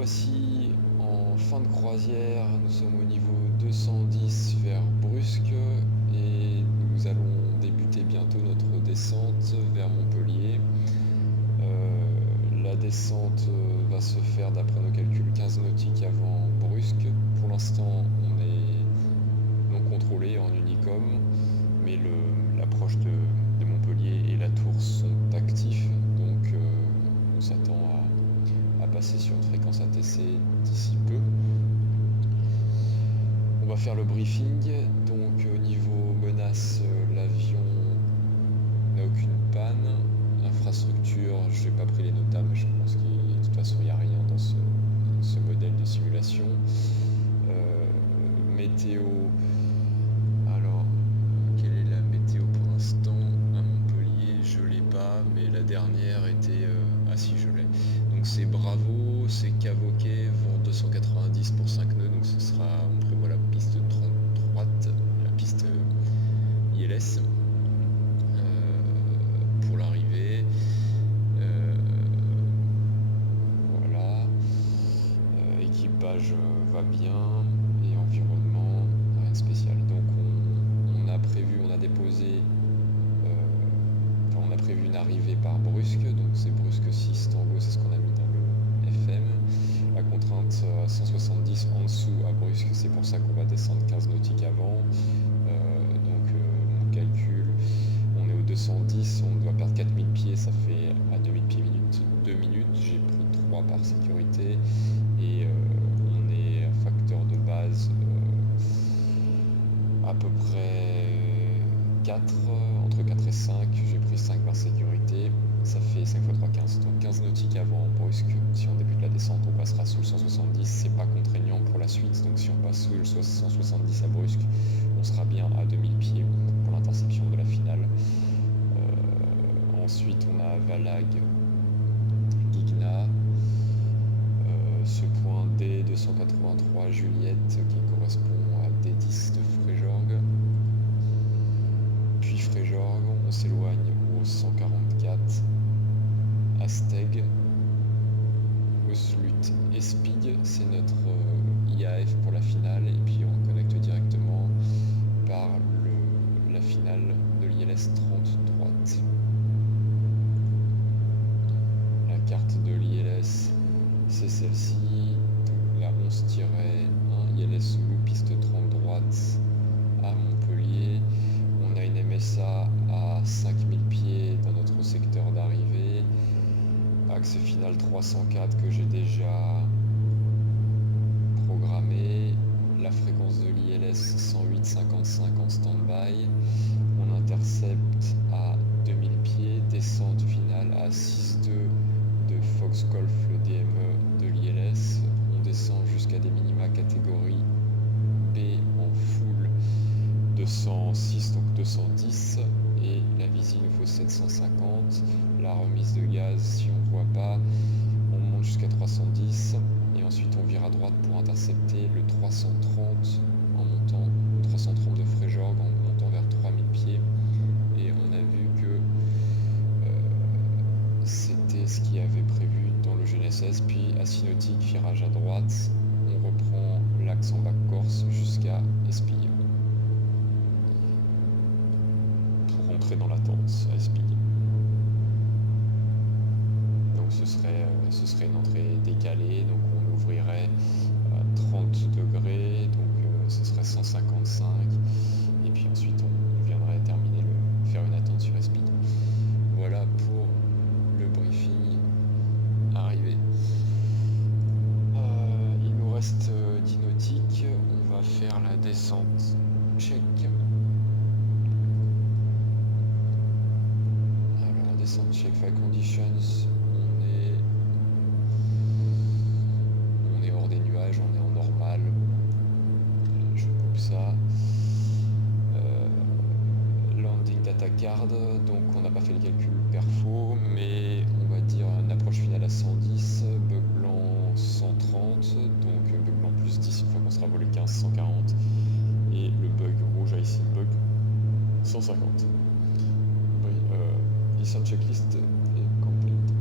voici en fin de croisière, nous sommes au niveau 210 vers Brusque et nous allons débuter bientôt notre descente vers Montpellier. La descente va se faire d'après nos calculs 15 nautiques avant Brusque. Pour l'instant on est non contrôlé en Unicom, mais l'approche de Montpellier et la tour sont actifs, donc on s'attend à passer sur une fréquence ATC d'ici peu. On va faire le briefing, donc au niveau menace, l'avion n'a aucune panne. Infrastructure, je n'ai pas pris les notables, mais je pense que de toute façon il n'y a rien dans ce modèle de simulation. Météo, alors quelle est la météo pour l'instant à Montpellier? Je l'ai pas, mais la dernière était... ah si, je l'ai. Donc c'est Bravo, c'est Cavoquet, vent 290 pour 5 nœuds, donc ce sera, on prévoit la piste 30 droite, la piste ILS pour l'arrivée. Voilà. Équipage va bien et environnement, rien de spécial. Donc on a déposé, on a prévu une arrivée par Brusque, donc c'est Brusque 6 Tango, c'est ce qu'on a mis dans le FM. La contrainte 170 en dessous à Brusque, c'est pour ça qu'on va descendre 15 nautiques avant. On calcule, on est au 210, on doit perdre 4000 pieds, ça fait à 2000 pieds minutes 2 minutes, j'ai pris 3 par sécurité et on est à facteur de base à peu près 4, entre 4 et 5, j'ai pris 5 par sécurité, ça fait 5 x 3, 15, donc 15 nautiques avant Brusque. Si on débute la descente, on passera sous le 170, c'est pas contraignant pour la suite, donc si on passe sous le 170 à Brusque, on sera bien à 2000 pieds pour l'interception de la finale. Ensuite on a Valag, Guigna, ce point D283 Juliette qui correspond à D10 de Fréjorgue. Puis Fréjorgue, on s'éloigne au 144 Asteg. Oslut Espig, c'est notre IAF pour la finale, et puis on connecte directement par la finale de l'ILS 30 droite. La carte de l'ILS, c'est celle-ci, donc la 11-1 ILS Loup, piste 30 droite à Montpellier. On a une MSA à 5000 pieds dans notre secteur d'arrivée. Axe final 304 que j'ai déjà programmé. La fréquence de l'ILS 108,55 en stand-by. On intercepte à 2000 pieds. Descente finale à 6,2 de Fox Golf, le DME de l'ILS. On descend jusqu'à des minima catégorie B en full 206, donc 210, et la visée il nous faut 750. La remise de gaz, si on ne voit pas, on monte jusqu'à 310 et ensuite on vire à droite pour intercepter le 330 en montant, 330 de Fréjorgue en montant vers 3000 pieds, et on a vu que c'était ce qui avait prévu dans le GNSS. Puis à 6 nautiques, virage à droite, on reprend l'axe en bas Corse jusqu'à Espigues pour rentrer dans la tente à Espigues. Donc ce serait une entrée décalée, donc on ouvrirait à 30 degrés, donc ce serait 155, et puis ensuite on viendrait terminer faire une attente sur Espigues. Voilà pour le briefing arrivé. Il nous reste 10 nautiques, on va faire la descente check. Alors descente check flight conditions, on est hors des nuages, on est en normal. Je coupe ça. Landing data card, donc on n'a pas fait le calcul perfo, mais on va dire une approche finale à 110, bug blanc 130, donc bug blanc plus 10 une fois qu'on sera volé 15, 140, et le bug rouge ici bug 150. Descent checklist est complete.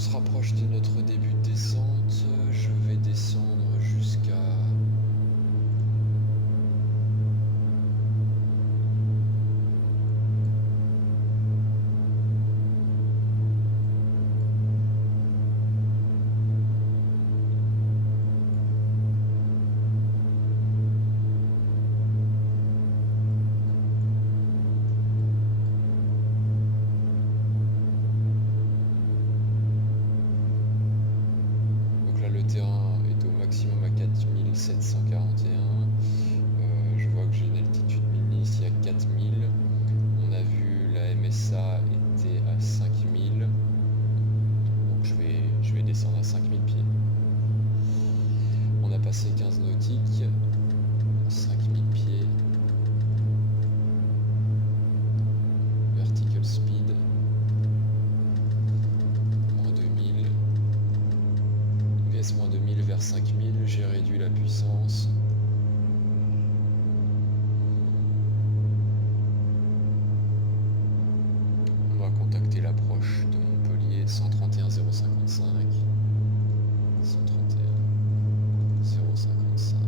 se rapproche de notre début de descente. Je vais descendre jusqu'à... Le terrain est au maximum à 4741. Je vois que j'ai une altitude mini ici à 4000. On a vu la MSA était à 5000. Donc je vais descendre à 5000 pieds. On a passé 15 nautiques. 5000 pieds. Vertical speed. -2000 vers 5000, j'ai réduit la puissance. On va contacter l'approche de Montpellier, 131 055. 131 055.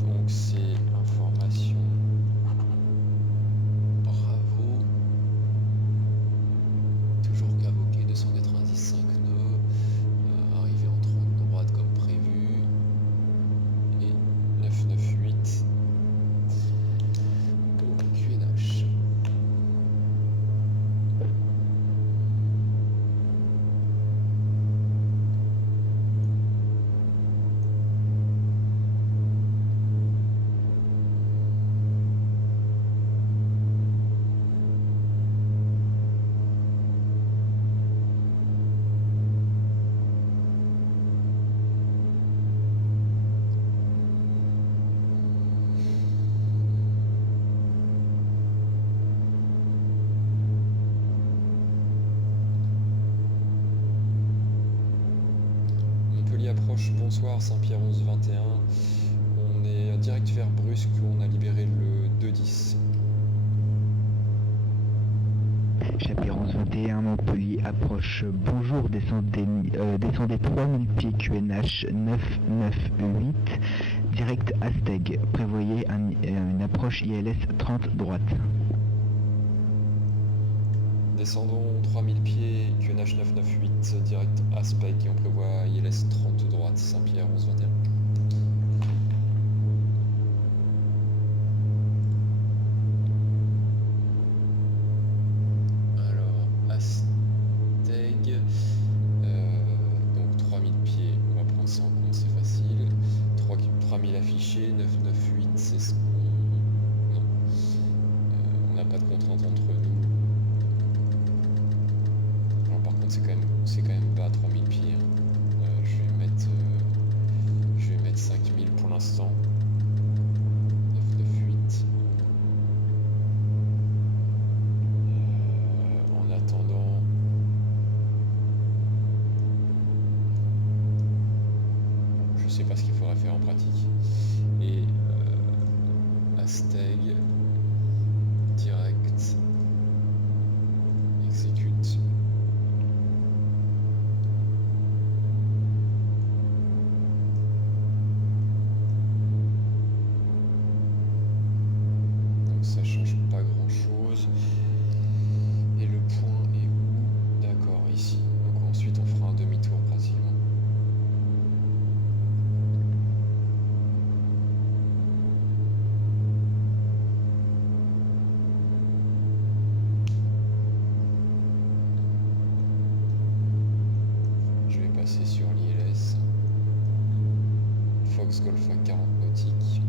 Donc c'est information. Bravo. Toujours Cavoquet 295 nœuds, arrivé en 30 droite comme prévu, et 998 au QNH. Approche, bonsoir, Saint-Pierre 1121. On est direct vers Brusque, on a libéré le 210. Chapitre 1121, Montpellier approche. Bonjour, descendez 3000 pieds QNH 998, direct Asteg. Prévoyez une approche ILS 30 droite. Descendons 3000 pieds, QNH 998, direct Aspec, et on prévoit ILS 30 droite, Saint-Pierre 1121. Alors, Asteg, donc 3000 pieds, on va prendre ça en compte, c'est facile. 3000 affichés, 998, c'est ce qu'on... Non. On n'a pas de contrainte entre nous. C'est quand même bas 3000 pieds. Je vais mettre 5000 pour l'instant. 998. En attendant. Je sais pas ce qu'il faudrait faire en pratique. Et Asteg direct exécute. Ça change pas grand chose. Et le point est où? D'accord, ici. Donc ensuite on fera un demi-tour pratiquement. Je vais passer sur l'ILS. Fox Golf à 40 nautiques.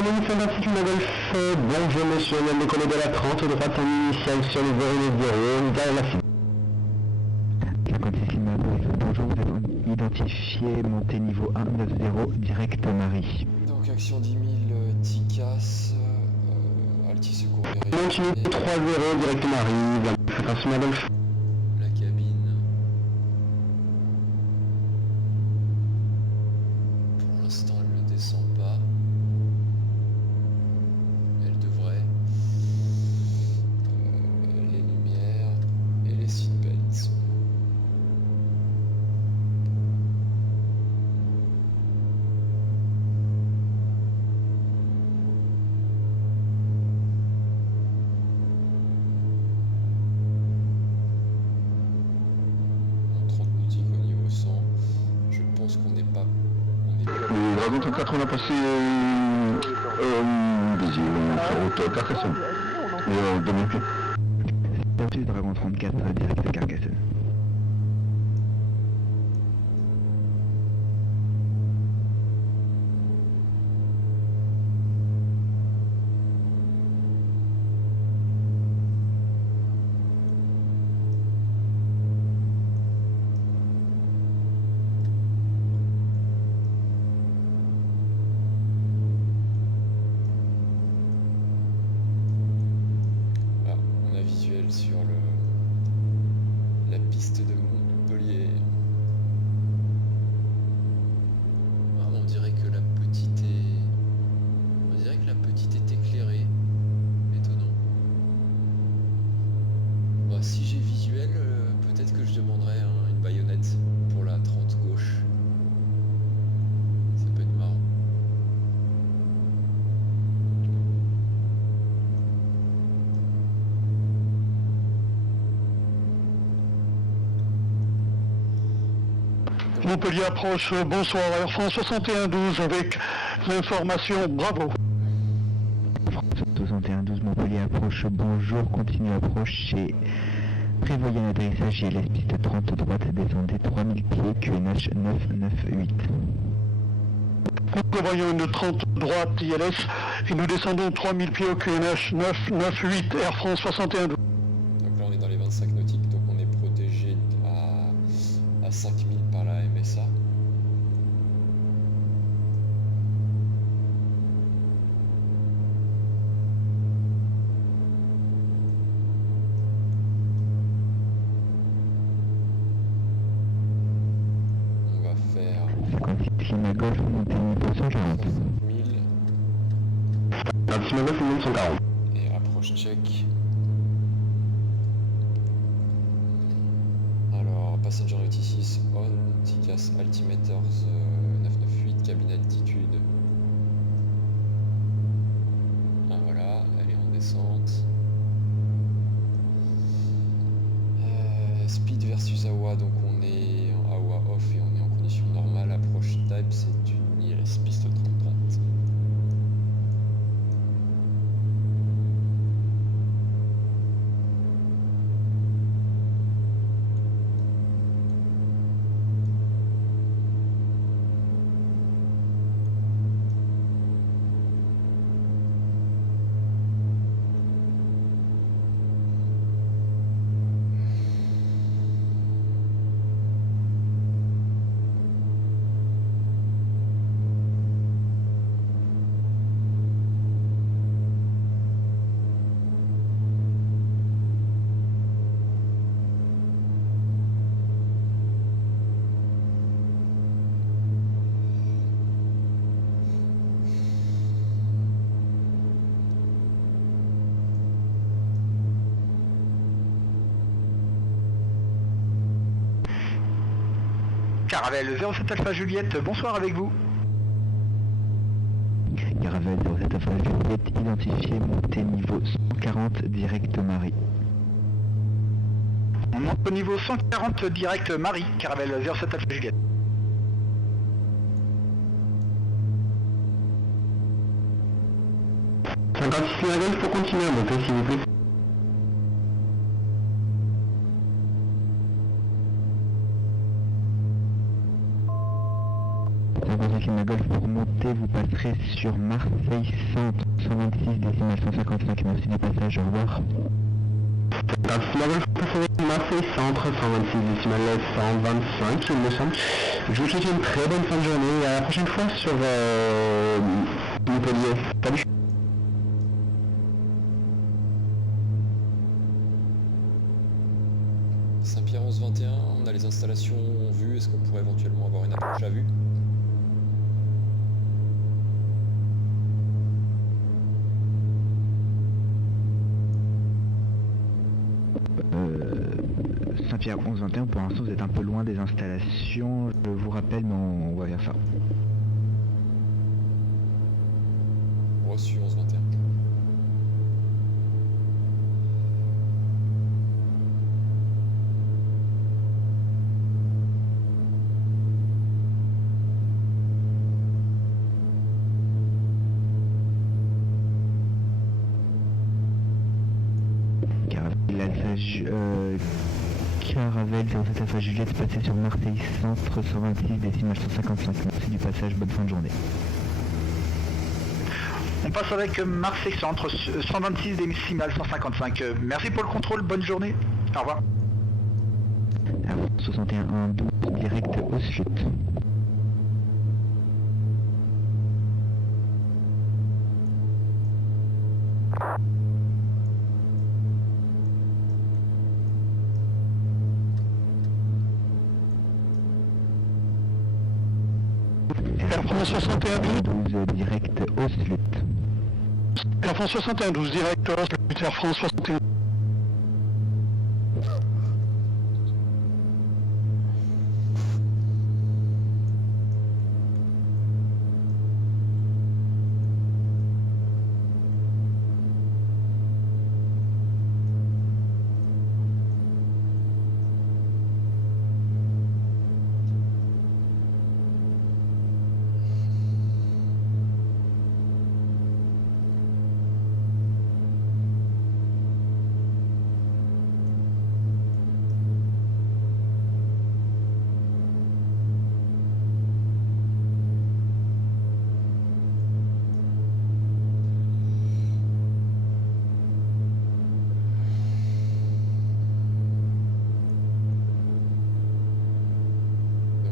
Termine 56 Lima Golf, bonjour monsieur, on vient de décoller de la 30, droite en initiale sur le 090, derrière la cible. 56 Lima Golf, bonjour, vous avez identifié montée niveau 190, direct Marie. Donc action 10 000 TICAS, Alti Secours Continue 3-0, direct Marie, vers la fréquence Lima Golf. La cabine. Pour l'instant, elle ne descend pas. Elle devrait. Les lumières et les seatbelts. Dragon 34, on a passé sur route Carcassonne. Et 2000 pieds. Service Dragon 34, direct Carcassonne. Sur la piste de Montpellier. Ah, on dirait que la petite est éclairée. Étonnant. Bah, si j'ai visuel, peut-être que je demanderai une baïonnette pour la 30 gauche. Ça peut être marrant. Montpellier approche, bonsoir, Air France 6112 avec l'information, bravo. 6112 Montpellier approche, bonjour, continue approcher. Prévoyez un atterrissage ILS piste 30 droite, descendez 3000 pieds, QNH 998. Nous prévoyons une 30 droite ILS et nous descendons 3000 pieds au QNH 998 Air France 6112. Donc là on est dans les 25 nautiques, donc on est protégé à 5000 par la MSA. On va faire 56 Lima Golf, montée niveau 140. 1000 26 Lima Golf, 1140. et approche check. Alors, passenger notices on, TICAS altimeters 998, cabine altitude. Ah voilà, elle est en descente. Speed versus AWA, donc on est en AWA off et on est en condition normale. Approche type, c'est une ILS piste 30 droite. Caravelle 07 Alpha Juliette, bonsoir avec vous. Caravelle 07 Alpha Juliette, identifié, montée niveau 140, direct Marie. On monte au niveau 140 direct Marie, Caravelle 07 Alpha Juliette. Lima Golf pour continuer à monter s'il vous plaît. Lima Golf, pour monter, vous passerez sur Marseille Centre, 126 décimales 155. Merci du passage, au revoir. Marseille Centre, 126 décimales 125, il me semble. Je vous souhaite une très bonne fin de journée et à la prochaine fois sur Montpellier. Salut. Saint-Pierre 1121, on a les installations en vue, est-ce qu'on pourrait éventuellement avoir une approche à vue? Saint-Pierre 1121, pour l'instant vous êtes un peu loin des installations, je vous rappelle, mais on va faire ça. Reçu 1121. Caravelle 07 Alpha Juliette, passé sur Marseille Centre, 126 décimales 155. Merci du passage, bonne fin de journée. On passe avec Marseille Centre, 126 décimales 155. Merci pour le contrôle, bonne journée. Au revoir. Alors, 61 12 direct au sud. Air France 61 12 direct au sud. Air France 61 12 direct au sud, Air France 61.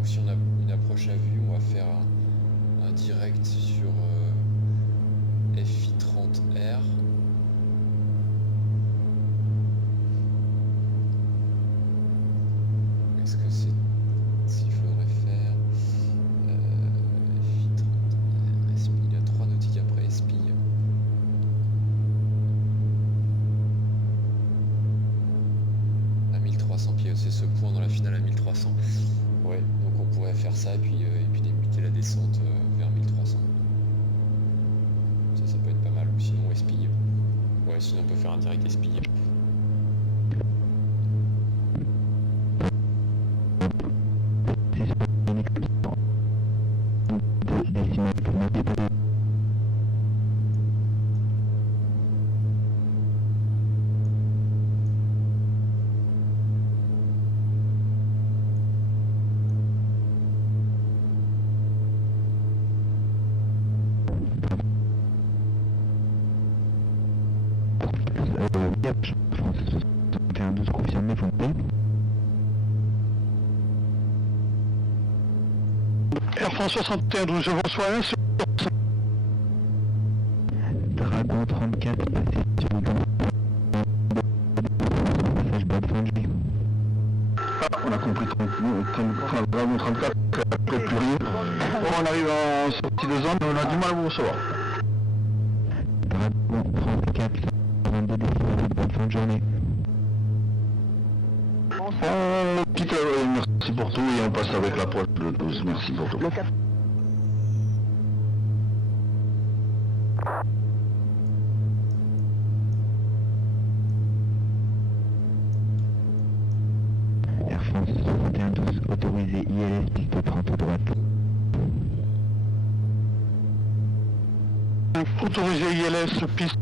Si on a une approche à vue, on va faire un direct sur FI30R. Est-ce que c'est ce qu'il faudrait faire? FI30R, il y a 3 nautiques après Espille. À 1300 pieds, c'est ce point dans la finale à 1300. Ouais, donc on pourrait faire ça et puis débuter la descente vers 1300. Ça peut être pas mal, ou sinon Espille. Ouais, sinon on peut faire un direct Espille. France 61 12 confirmé, vous me payez. Air France 61 12, je vous reçois 1 sur Dragon 34, passé sur le passage, bonne fin de journée. On a compris Dragon 34, après plus rien. On arrive en sortie de zone, on a du mal à vous recevoir. Dragon 34, 22 décimales, bonne fin de journée. On quitte merci pour tout et on passe avec l'approche de 12, merci pour tout. Air France 61 12, autorisé ILS, piste 30 à droite. autorisé ILS, piste.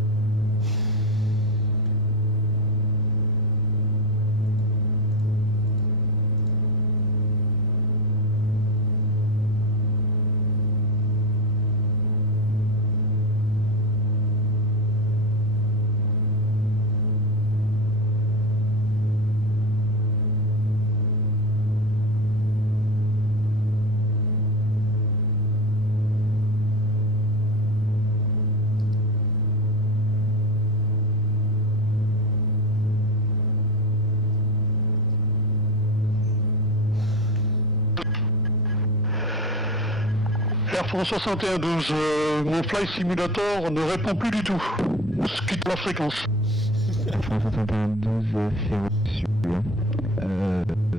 Air France 6112, mon Flight Simulator ne répond plus du tout. Quitte la fréquence. France 6112, c'est reçu.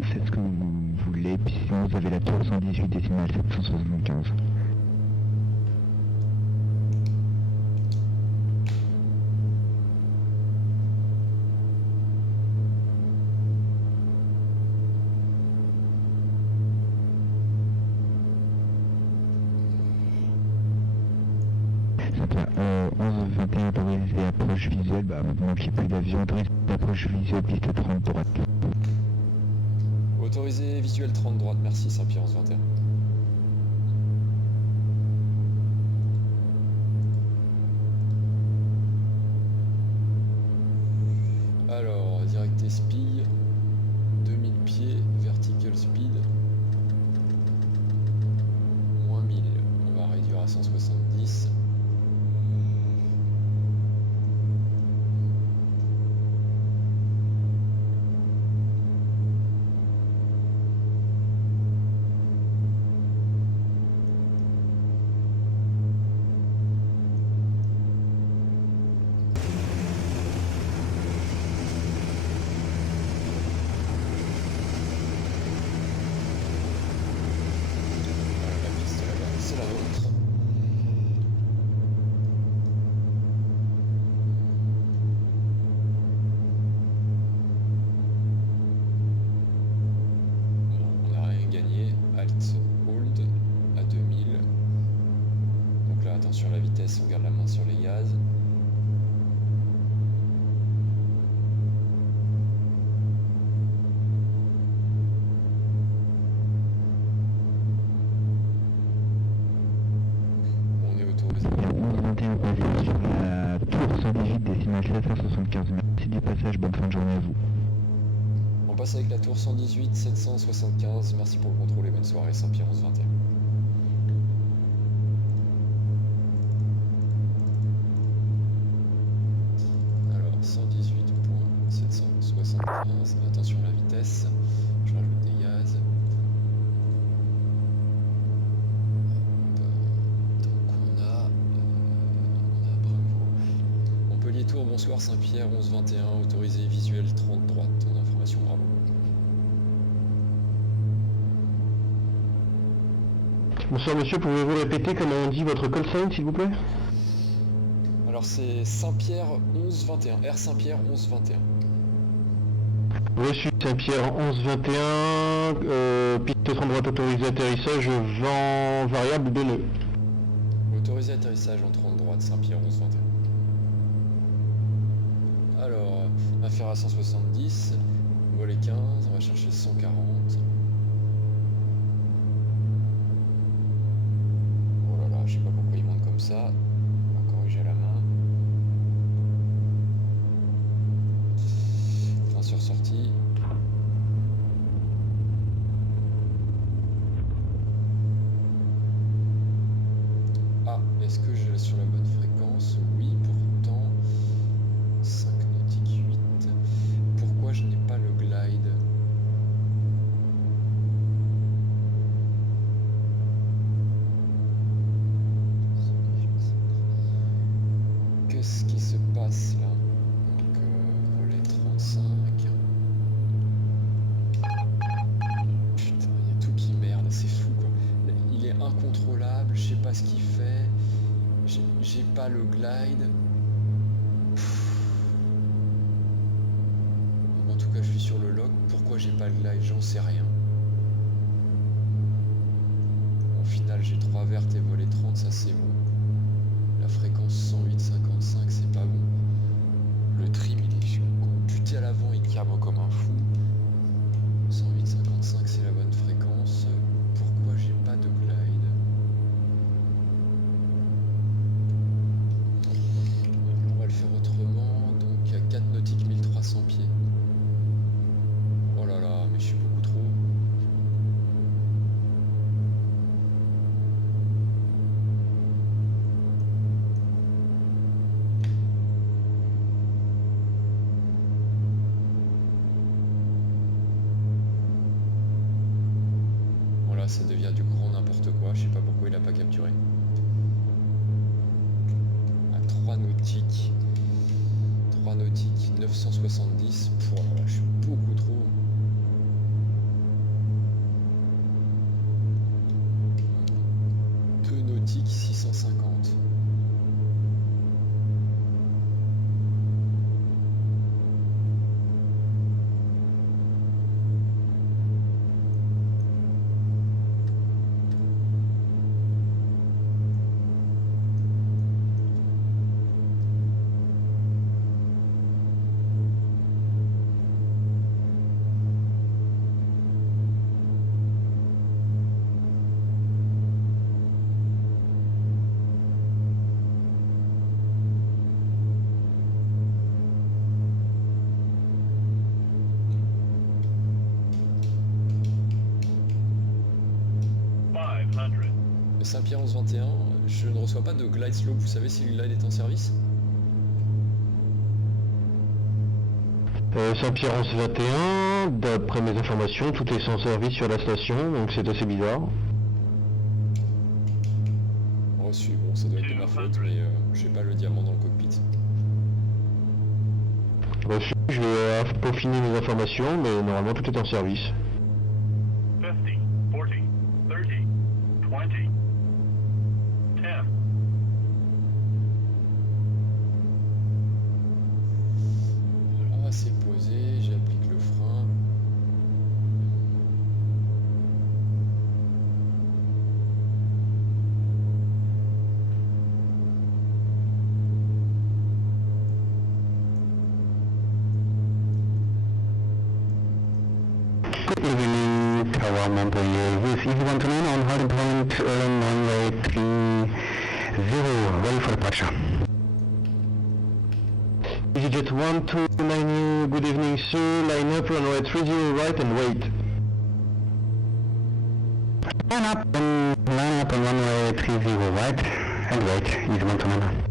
Faites ce que vous voulez, puis sinon vous avez la tour 118 décimale 775. Ça va, 11-21 autorisé approche visuelle, bah maintenant qu'il n'y a plus d'avion, autorisé approche visuelle, piste 30 droite. Autorisé visuel 30 droite, merci Saint-Pierre 11-21. Alors, direct espille, 2000 pieds, vertical speed, moins 1000, on va réduire à 170. Attention à la vitesse, on garde la main sur les gaz. On est autorisé. 11-21 passé sur la tour 118 décimale 775. Merci du passage, bonne fin de journée à vous. On passe avec la tour 118 775. Merci pour le contrôle et bonne soirée Saint-Pierre 11-21. Attention à la vitesse, je rajoute des gaz. Donc on a Bravo. Montpellier Tour, bonsoir Saint-Pierre 11-21, autorisé visuel 30 droite, en information Bravo. Bonsoir monsieur, pouvez-vous répéter comment on dit votre call sign s'il vous plaît? Alors c'est Saint-Pierre 11-21, Air Saint-Pierre 11-21. Reçu Saint-Pierre 11-21, piste 30 droite autorisée atterrissage, vent variable de nœud. Autorisé atterrissage en 30 droite, Saint-Pierre 11-21. Alors, inférieur à 170, volet 15, on va chercher 140. Oh là là, je sais pas pourquoi il monte comme ça. On va corriger à la main. Sur sortie. Ah, est-ce que je laisse sur la bonne fréquence? Oui, pourtant 5 nautiques 8. Pourquoi je n'ai pas le glide? Qu'est-ce qui se passe là? Donc, volet 35. C'est fou quoi, il est incontrôlable, je sais pas ce qu'il fait, j'ai pas le glide. En tout cas je suis sur le log, pourquoi j'ai pas le glide, j'en sais rien. Au final j'ai 3 vertes et volet 30, ça c'est bon. La fréquence 108-55 c'est pas bon. Le trim il est buté à l'avant, il cabre comme un fou. 108-55 c'est la bonne fréquence. Pourquoi j'ai pas de glide? On va le faire autrement. Donc à 4 nautiques 1300 pieds. Oh là là, mais je suis beaucoup trop. là, ça devient du grand n'importe quoi. Je sais pas pourquoi il a pas capturé. À 3 nautiques. 3 nautiques, 970. Pouah, je suis beaucoup trop. Deux nautiques, 650. Saint-Pierre 1121, je ne reçois pas de glide slope, vous savez si le glide est en service? Saint-Pierre 1121, d'après mes informations, tout est sans service sur la station, donc c'est assez bizarre. Reçu, bon ça doit être de ma faute, mais j'ai pas le diamant dans le cockpit. Reçu, je vais peaufiner mes informations, mais normalement tout est en service. 50, 40, 30, 20, 10. Voilà, c'est posé, j'applique le frein. Good evening, Tower member here. This is 129 on hard point runway 30, ready for departure. EasyJet 129, good evening sir, line up runway 30 right and wait. Line up on runway 30 right and wait, is 129.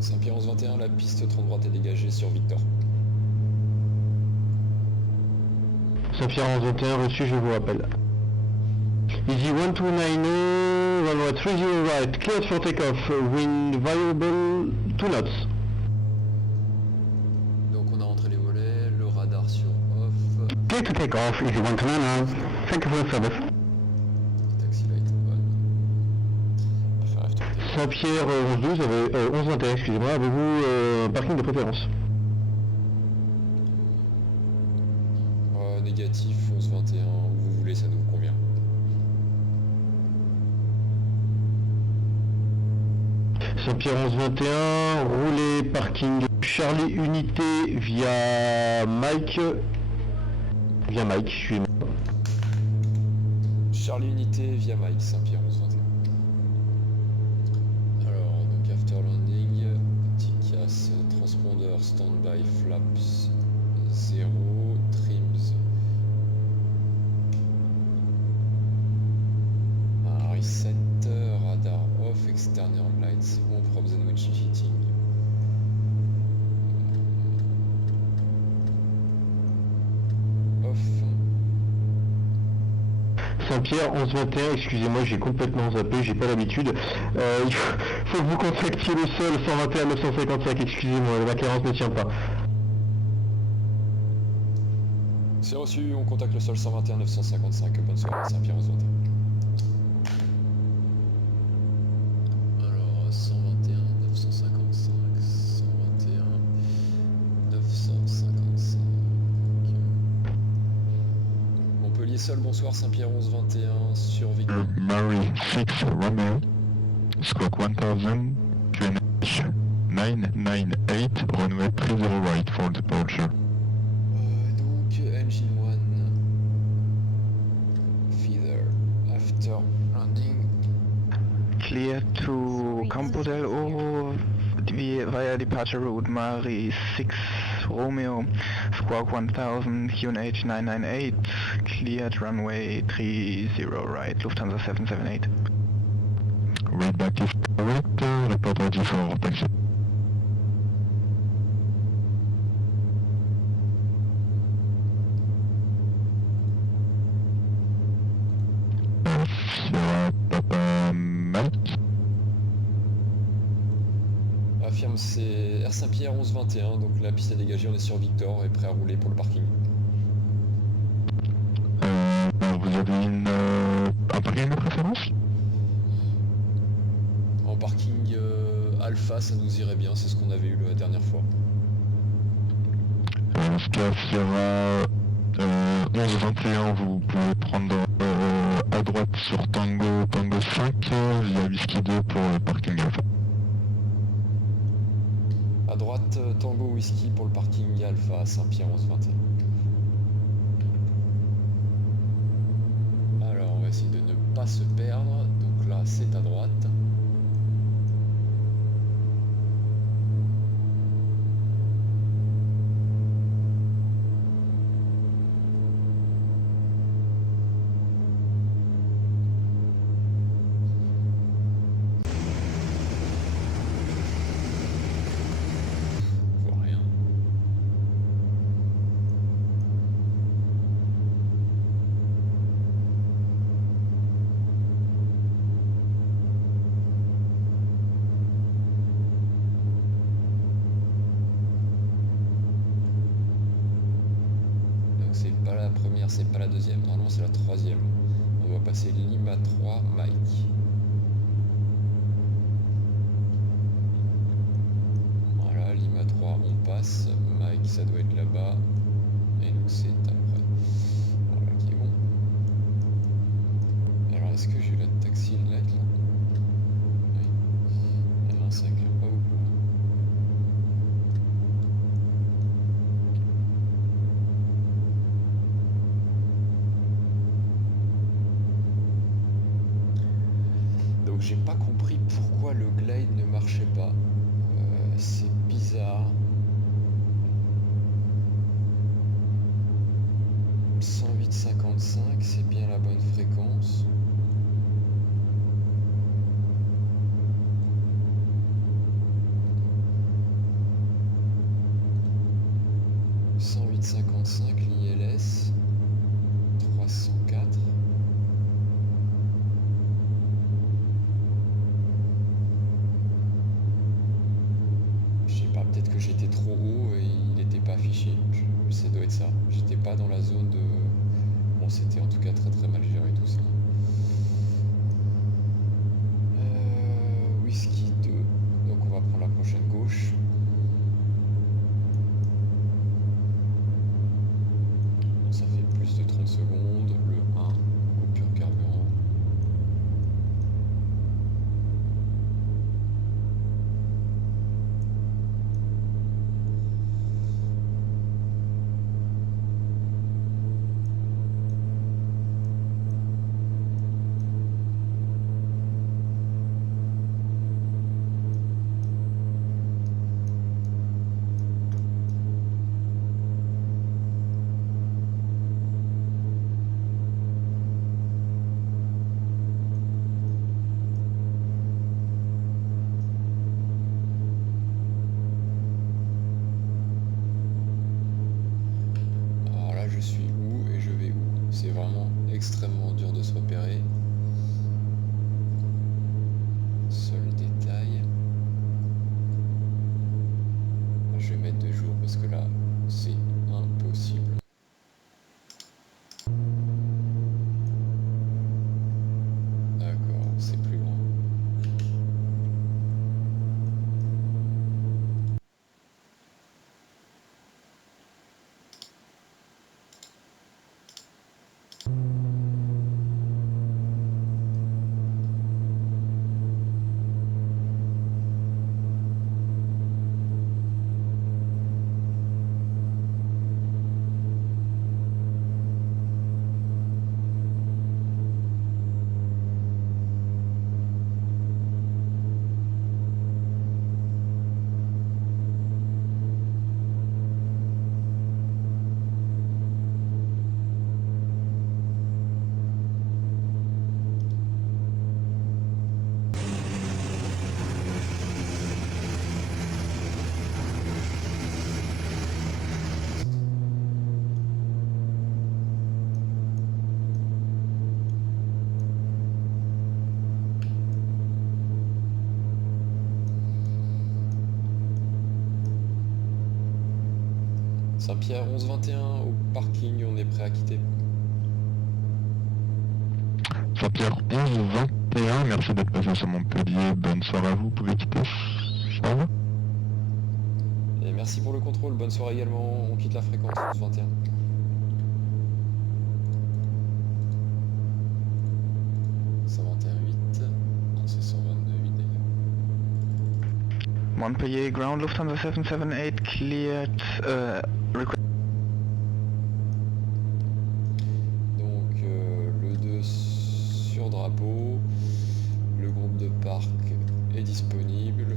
Saint-Pierre 1121, la piste 30 droite est dégagée sur Victor. Saint-Pierre 1121, reçu, je vous rappelle. Easy 1290, runway 30 right, cleared for takeoff, wind variable 2 knots. Donc on a rentré les volets, le radar sur off, Clear to take off, Easy 129, thank you for the service. taxi light on. FRF 31. Saint-Pierre 1112, 1121, excusez-moi, avez-vous un parking de préférence? Négatif 1121, où vous voulez, ça nous convient. Saint-Pierre 1121, roulez parking Charlie Unité via Mike. Excusez-moi. Charlie Unité via Mike, Saint-Pierre 1121. Alors, donc after landing, TCAS, transpondeur, standby, flaps 0, trims. Reset, radar off, external lights on, probes and winch heating. Off. Saint-Pierre 1121, excusez-moi, j'ai complètement zappé, j'ai pas l'habitude. Il faut que vous contactiez le sol 121 955, excusez-moi, la clairance ne tient pas. C'est reçu, on contacte le sol 121 955, bonne soirée, Saint-Pierre 1121. Alors, 121 955, 121 955. Montpellier sol, bonsoir, Saint-Pierre 1121 sur Victor. Mary 6 Romeo, squawk 1000, QNH 998, runway 30 right for departure. Donc, engine 1, feather, after landing. Clear to Campo del Oro via departure route Mari 6 Romeo, squawk 1000, QNH 998, cleared runway 30 right, Lufthansa 778. Read back is correct, report ready for taxi. Sierra Papa Mike. Affirme, c'est Air Saint-Pierre 1121, donc la piste est dégagée, on est sur Victor et prêt à rouler pour le parking. Vous avez un parking de préférence? En parking Alpha, ça nous irait bien, c'est ce qu'on avait eu la dernière fois. Dans ce cas, Sierra 1121, vous pouvez prendre à droite sur Tango 5 via Whisky 2 pour le parking Alpha. À droite, Tango Whisky pour le parking Alpha, Saint-Pierre 1121. Alors, on va essayer de ne pas se perdre. Donc là, c'est à droite. C'est pas la deuxième, normalement c'est la troisième. On doit passer Lima 3, Mike. Voilà, Lima 3, on passe. Mike, ça doit être là-bas. Et nous, c'est après. Voilà, qui est bon. Alors, est-ce que j'ai la taxi light là? Oui. Il y en a un 5, pas beaucoup. J'ai pas compris pourquoi le glide ne marchait pas. C'est bizarre. 108,55, c'est bien la bonne fréquence. l'ILS 304. Peut-être que j'étais trop haut et il n'était pas affiché, ça doit être ça. J'étais pas dans la zone de... Bon, c'était en tout cas très très mal géré tout ça. Whisky 2, donc on va prendre la prochaine gauche. Ça fait plus de 30 secondes, le 1, coupure carburant. C'est vraiment extrêmement dur de se repérer. Seul détail. Je vais mettre 2 jours parce que là, c'est impossible. D'accord, c'est plus loin. Saint-Pierre 11-21 au parking, on est prêt à quitter. Saint-Pierre 11-21, merci d'être passé sur Montpellier, bonne soirée à vous, vous pouvez quitter. Au revoir. Et merci pour le contrôle, bonne soirée également, on quitte la fréquence 11-21. Montpellier, ground Lufthansa 778, cleared, Donc le 2 sur drapeau, le groupe de parc est disponible,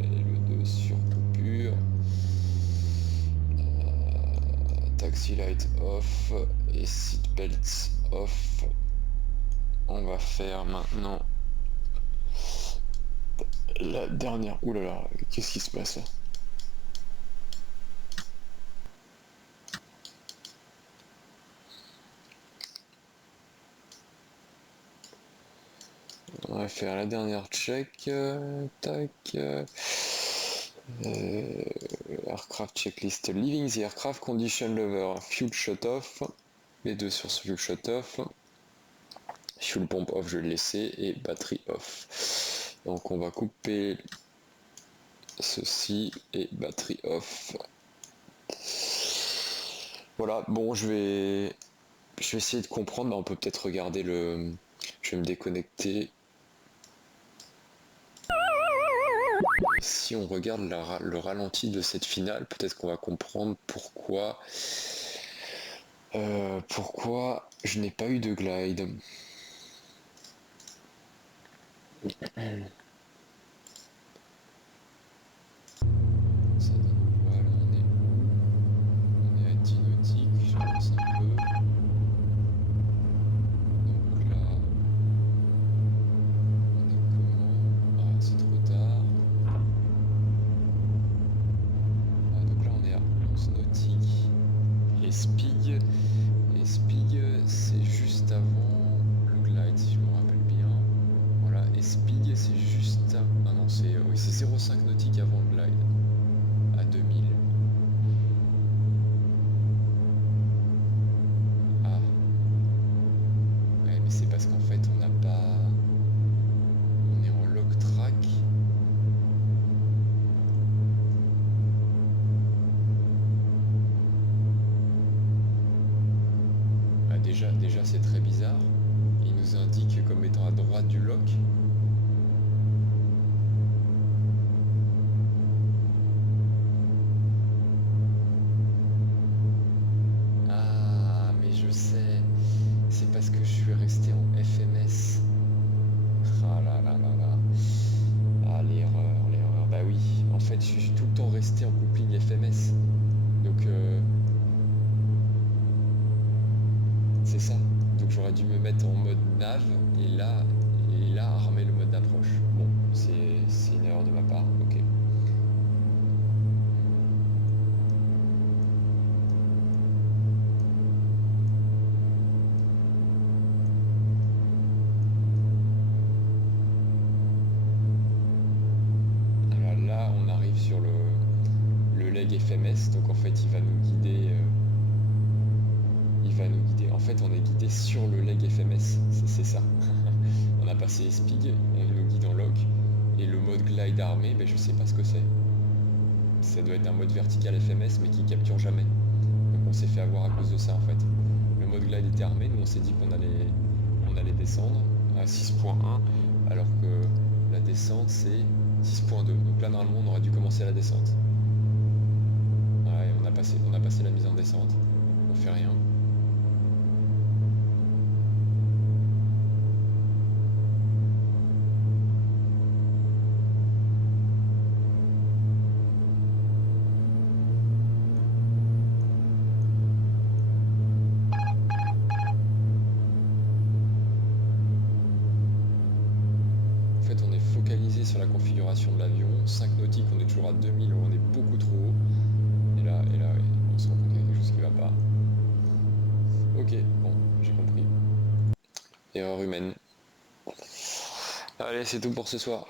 et le 2 sur coupure, taxi light off et seatbelts off. On va faire maintenant la dernière. Ouh là là, qu'est-ce qui se passe là? On va faire la dernière check. Tac. Aircraft checklist. Leaving the aircraft, condition lever, fuel shut off. Les deux sur ce fuel shut off. Fuel pump off, je vais le laisser. Et batterie off. Donc on va couper ceci et batterie off. Voilà, bon, je vais essayer de comprendre. On peut peut-être regarder le... Je vais me déconnecter. Si on regarde le ralenti de cette finale, peut-être qu'on va comprendre pourquoi je n'ai pas eu de glide. Ça donne quoi là? On est où? On est à 10 nautiques, je pense un peu. Donc là, on est comment? Ah, c'est trop tard. Ah, donc là on est à 11 nautiques. Et Spig, c'est juste avant le glide, si je me rappelle bien. Voilà, et Spig c'est juste à... Ah non, c'est 0,5 nautiques avant le glide, à 2000. Ah. Ouais, mais c'est parce qu'en fait on n'a pas... On est en log track. Ah, déjà c'est très bizarre. Il nous indique comme étant à droite du lock. Ah, mais je sais, c'est parce que je suis resté en FMS. Ah là là là là. Ah, l'erreur. Bah oui, en fait, je suis tout le temps resté en coupling FMS. Donc, c'est ça. Donc j'aurais dû me mettre en mode nav et là armer le mode d'approche. Bon, c'est une erreur de ma part, ok. Alors là, on arrive sur le leg FMS, donc en fait il va nous guider. En fait, on est guidé sur le leg FMS, c'est ça. On a passé Spig, on nous guide en lock, et le mode glide armé, ben, je sais pas ce que c'est. Ça doit être un mode vertical FMS, mais qui capture jamais. Donc on s'est fait avoir à cause de ça en fait. Le mode glide était armé, nous on s'est dit qu'on allait descendre à 6.1, alors que la descente c'est 6.2. Donc là normalement on aurait dû commencer la descente. Ouais, on a passé la mise en descente, on fait rien. Sur la configuration de l'avion, 5 nautiques, on est toujours à 2000, on est beaucoup trop haut. Et là, ouais, on se rend compte qu'il y a quelque chose qui va pas. Ok, bon, j'ai compris. Erreur humaine. Allez, c'est tout pour ce soir.